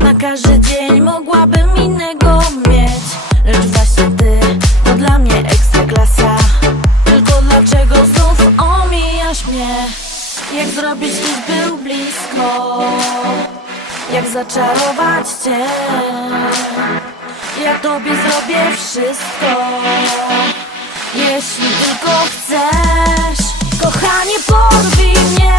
Na każdy dzień mogłabym innego mieć. Lecz właśnie ty to dla mnie ekstra klasa Tylko dlaczego znów omijasz mnie? Jak zrobić, byś był blisko? Jak zaczarować cię? Ja tobie zrobię wszystko. Jeśli tylko chcesz. Kochanie porwij mnie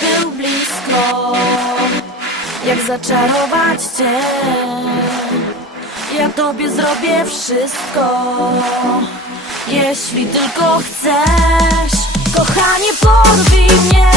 był blisko Jak zaczarować cię. Ja tobie zrobię wszystko Jeśli tylko chcesz. Kochanie porwij mnie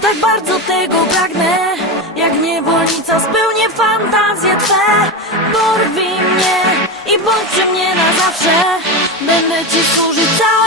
tak bardzo tego pragnę. Jak niewolnica spełnię fantazje Twe. Porwij mnie i bądź przy mnie na zawsze. Będę Ci służyć całe